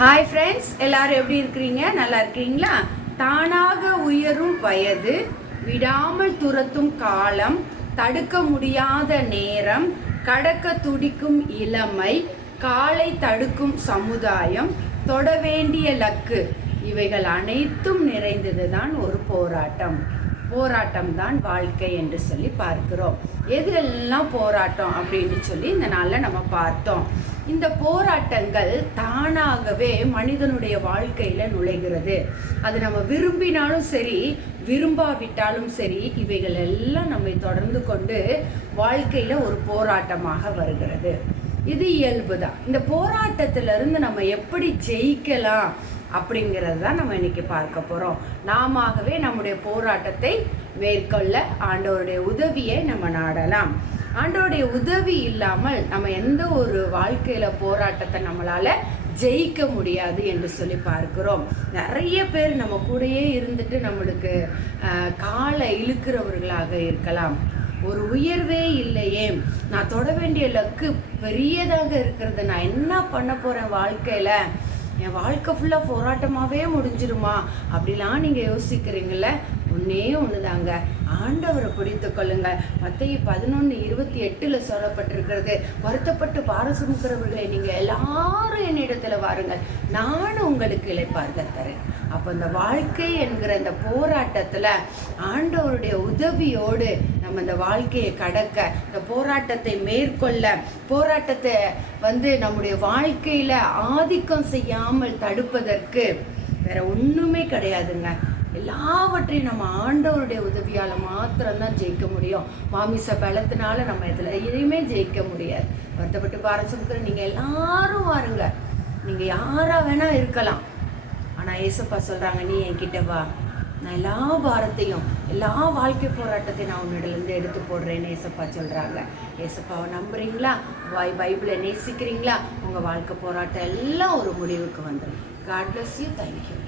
Hi friends, எல்லாரும் எப்படி இருக்கிறீங்க? நல்லா இருக்கிறீங்களா? தானாக உயரும் வயது, விடாமல் துரத்தும் காலம், தடுக்க முடியாத நேரம், கடக்க துடிக்கும் இளமை, காலை தடுக்கும் சமுதாயம், தொட வேண்டிய லக்கு, இவைகள் அனைத்தும் நிறைந்தது தான் ஒரு போராட்டம். போராட்டம் தான் வாழ்க்கை என்று சொல்லி பார்க்கிறோம். எதெல்லாம் போராட்டம் அப்படின்னு சொல்லி இந்த நாளில் நம்ம பார்த்தோம். இந்த போராட்டங்கள் தானாகவே மனிதனுடைய வாழ்க்கையில் நுழைகிறது. அது நம்ம விரும்பினாலும் சரி, விரும்பாவிட்டாலும் சரி, இவைகள் எல்லாம் நம்மை தொடர்ந்து கொண்டு வாழ்க்கையில் ஒரு போராட்டமாக வருகிறது. இது இயல்பு தான். இந்த போராட்டத்திலிருந்து நம்ம எப்படி ஜெயிக்கலாம் அப்படிங்கிறது தான் நம்ம இன்னைக்கு பார்க்க போகிறோம். நாமவே நம்முடைய போராட்டத்தை மேற்கொள்ள ஆண்டவருடைய உதவியை நம்ம நாடலாம். ஆண்டவருடைய உதவி இல்லாமல் நம்ம எந்த ஒரு வாழ்க்கையில் போராட்டத்தை நம்மளால் ஜெயிக்க முடியாது என்று சொல்லி பார்க்கிறோம். நிறைய பேர் நம்ம கூடயே இருந்துட்டு நம்மளுக்கு காலை இழுக்கிறவர்களாக இருக்கலாம். ஒரு உயர்வே இல்லையே, நான் தொட வேண்டிய லக்கு பெரியதாக இருக்கிறது, நான் என்ன பண்ண போகிறேன் வாழ்க்கையில், என் வாழ்க்கை ஃபுல்லாக போராட்டமாகவே முடிஞ்சிருமா அப்படிலாம் நீங்கள் யோசிக்கிறீங்கள. ஒன்றே ஒன்று தாங்க, ஆண்டவரை பிடித்து கொள்ளுங்க. மத்தேயு 11:28 சொல்லப்பட்டிருக்கிறது, வருத்தப்பட்டு பாரம் சுமக்கிறவர்களை நீங்கள் எல்லாரும் என்னிடத்தில் வாருங்கள், நானும் உங்களுக்கு இளைப்பாறுதல் தரேன். அப்போ இந்த வாழ்க்கை என்கிற இந்த போராட்டத்தில் ஆண்டவருடைய உதவியோடு நம்ம இந்த வாழ்க்கையை கடக்க, இந்த போராட்டத்தை மேற்கொள்ள, போராட்டத்தை நம்முடைய வாழ்க்கையில் ஆதிக்கம் செய்யாமல் தடுப்பதற்கு வேற ஒன்றுமே கிடையாதுங்க. எல்லாவற்றையும் நம்ம ஆண்டவருடைய உதவியால் மாத்திரம்தான் ஜெயிக்க முடியும். மாமிச பலத்தினால நம்ம எதையுமே ஜெயிக்க முடியாது. வருத்தப்பட்டு பாரம் சுமக்கிற நீங்கள் எல்லாரும் வாருங்க, நீங்கள் யாராக வேணா இருக்கலாம். ஆனால் ஏசப்பா சொல்கிறாங்க, நீ என்கிட்ட வா, நான் எல்லா பாரத்தையும் எல்லா வாழ்க்கை போராட்டத்தையும் நான் உன்னிடலேருந்து எடுத்து போடுறேன்னு ஏசப்பா சொல்கிறாங்க. ஏசப்பாவை நம்புறீங்களா? பைபிளை நேசிக்கிறீங்களா? உங்கள் வாழ்க்கை போராட்டம் எல்லாம் ஒரு முடிவுக்கு வந்துடும். God bless you. தேங்க்யூ.